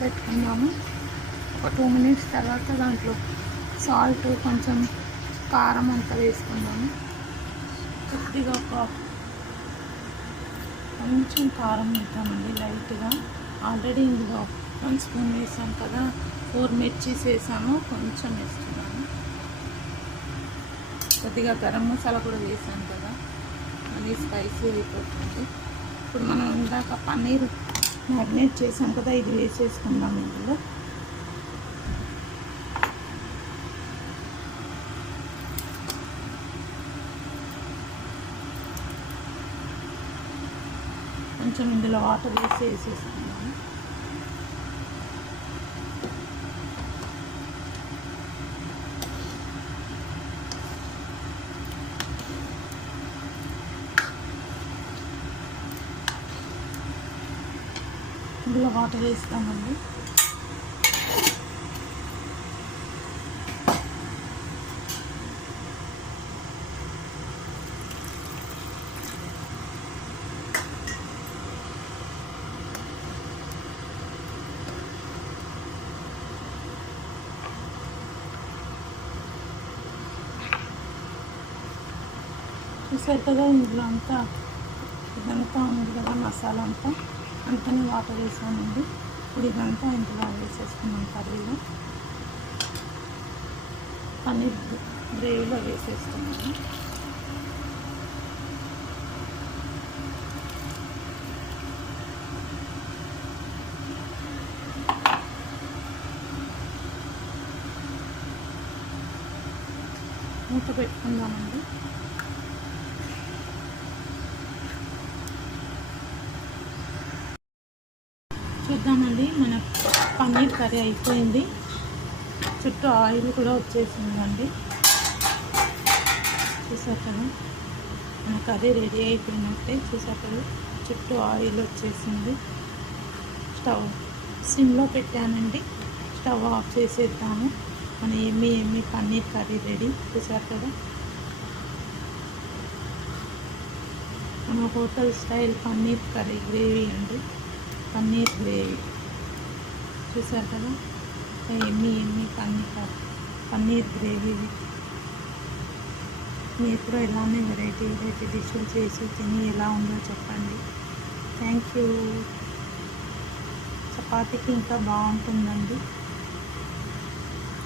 పెట్టుకుందాము. ఒక 2 మినిట్స్ తర్వాత దాంట్లో సాల్ట్, కొంచెం కారం అంతా వేసుకుందాము. కొద్దిగా కొంచెం కారం వేద్దామండి లైట్గా. ఆల్రెడీ ఇందులో 1 స్పూన్ వేసాను కదా, 4 మిర్చీస్ వేసాను, కొంచెం వేస్తున్నాను. కొద్దిగా గరం మసాలా కూడా వేసాను కదా, అది స్పైసీ అయిపోతుంది. ఇప్పుడు మనం ఇందాక పన్నీర్ మ్యారినేట్ చేసాం కదా, ఇది వేసేసుకుందాం ఇందులో. కొంచెం ఇందులో వాటర్ వేసేసుకుందాము. ఇందులో వాటర్ వేస్తామండి. చూసారు కదా, ఇందులో ఇదంతా ఉంది కదా మసాలా అంతనే వాటర్ వేసానండి. ఇప్పుడు ఇదంతా ఇందులో వేసేసుకున్నాం. కర్రీలో పన్నీర్ గ్రేవీలో వేసేసుకున్నాను. మూత పెట్టుకుందామండి. చూద్దామండి, మన పన్నీర్ కర్రీ అయిపోయింది. చుట్టూ ఆయిల్ కూడా వచ్చేసిందండి. చూసారు కదా, మన కర్రీ రెడీ అయిపోయినట్టే. చూసారు కదా, చుట్టూ ఆయిల్ వచ్చేసింది. స్టవ్ సిమ్లో పెట్టానండి. స్టవ్ ఆఫ్ చేసేద్దాము. మన ఎమ్మి పన్నీర్ కర్రీ రెడీ. చూసారు కదా, మన hotel style paneer curry gravy అండి, పన్నీర్ గ్రేవీ. చూసారు కదా, ఎమ్మి పన్నీర్ గ్రేవీ. మీరు కూడా ఇలానే వెరైటీ డిష్లు చేసి తిని ఎలా ఉందో చెప్పండి. Thank you. చపాతీకి ఇంకా బాగుంటుందండి.